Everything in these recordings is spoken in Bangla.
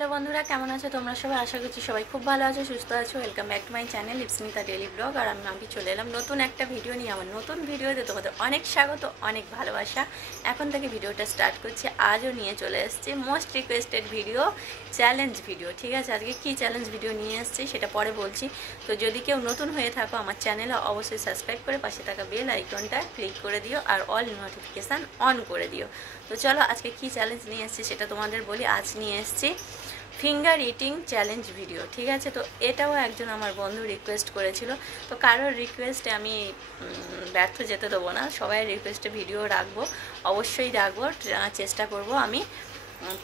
হ্যালো বন্ধুরা, কেমন আছো তোমরা সবাই? আশা করছি সবাই খুব ভালো আছো, সুস্থ আছো। Welcome back to my channel Lipsmita daily blog. আর আমি চলে এলাম নতুন একটা ভিডিও নিয়ে। আমার নতুন ভিডিওতে তোমাদের অনেক স্বাগত, অনেক ভালোবাসা। এখন থেকে ভিডিওটা স্টার্ট করছি। আজও নিয়ে চলে এসেছি most requested video, challenge video. ঠিক আছে, আজকে কী চ্যালেঞ্জ ভিডিও নিয়ে এসেছি সেটা পরে বলছি। তো যদি কেউ নতুন হয়ে থাকো আমার চ্যানেলে, অবশ্যই সাবস্ক্রাইব করে পাশে থাকা বেল আইকনটা ক্লিক করে দিও আর অল নোটিফিকেশান অন করে দিও। তো চলো আজকে কী চ্যালেঞ্জ নিয়ে এসেছি সেটা তোমাদের বলি। আজ নিয়ে এসেছি ফিঙ্গার ইটিং চ্যালেঞ্জ ভিডিও। ঠিক আছে, তো এটাও একজন আমার বন্ধু রিকোয়েস্ট করেছিল। তো কারোর রিকোয়েস্টে আমি ব্যর্থ যেতে দেবো না, সবাই রিকোয়েস্টে ভিডিও রাখবো, অবশ্যই রাখবো, চেষ্টা করব আমি।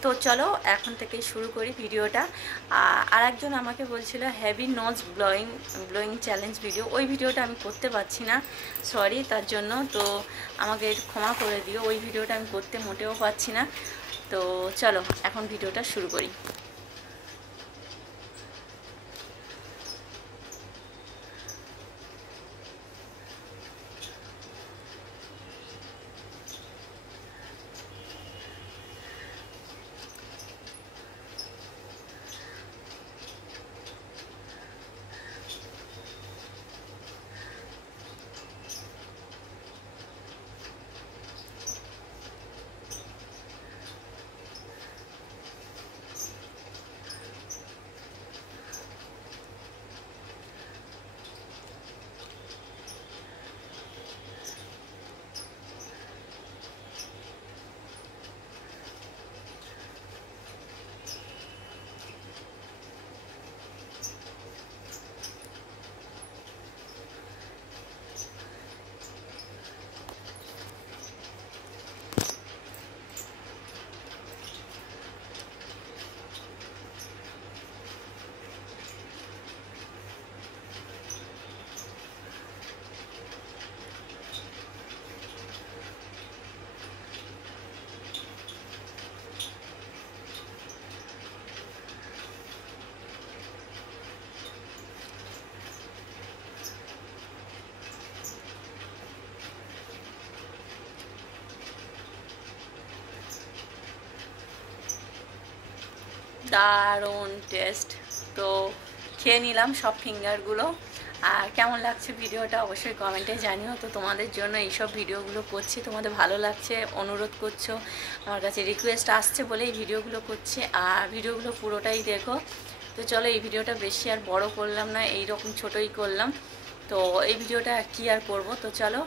তো চলো এখন থেকেই শুরু করি ভিডিওটা। আর একজন আমাকে বলছিল heavy nose blowing challenge video, ওই ভিডিওটা আমি করতে পারছি না, সরি তার জন্য। তো আমাকে ক্ষমা করে দিও, ওই ভিডিওটা আমি করতে মোটেও পারছি না। তো চলো এখন ভিডিওটা শুরু করি। দারুণ টেস্ট। তো খেয়ে নিলাম সব ফিঙ্গারগুলো। আর কেমন লাগছে ভিডিওটা অবশ্যই কমেন্টে জানিও। তো তোমাদের জন্য এইসব ভিডিওগুলো করছি, তোমাদের ভালো লাগছে, অনুরোধ করছো, আমার কাছে রিকোয়েস্ট আসছে বলে এই ভিডিওগুলো করছি। আর ভিডিওগুলো পুরোটাই দেখো। তো চলো এই ভিডিওটা বেশি আর বড় করলাম না, এইরকম ছোটোই করলাম। তো এই ভিডিওটা কি আর করব। তো চলো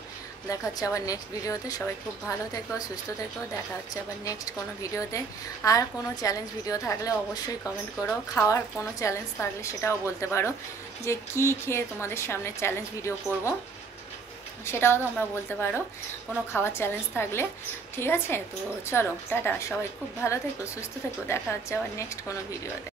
দেখা হচ্ছে আবার নেক্সট ভিডিওতে। সবাই খুব ভালো থেকো, সুস্থ থেকো। দেখা হচ্ছে আবার নেক্সট কোনো ভিডিওতে। আর কোনো চ্যালেঞ্জ ভিডিও থাকলে অবশ্যই কমেন্ট করো। খাওয়ার কোনো চ্যালেঞ্জ থাকলে সেটাও বলতে পারো, যে কি খেয়ে তোমাদের সামনে চ্যালেঞ্জ ভিডিও করব, সেটাও তোমরা বলতে পারো কোনো খাওয়ার চ্যালেঞ্জ থাকলে। ঠিক আছে, তো চলো টাটা, সবাই খুব ভালো থেকো, সুস্থ থেকো। দেখা হচ্ছে আবার নেক্সট কোনো ভিডিওতে।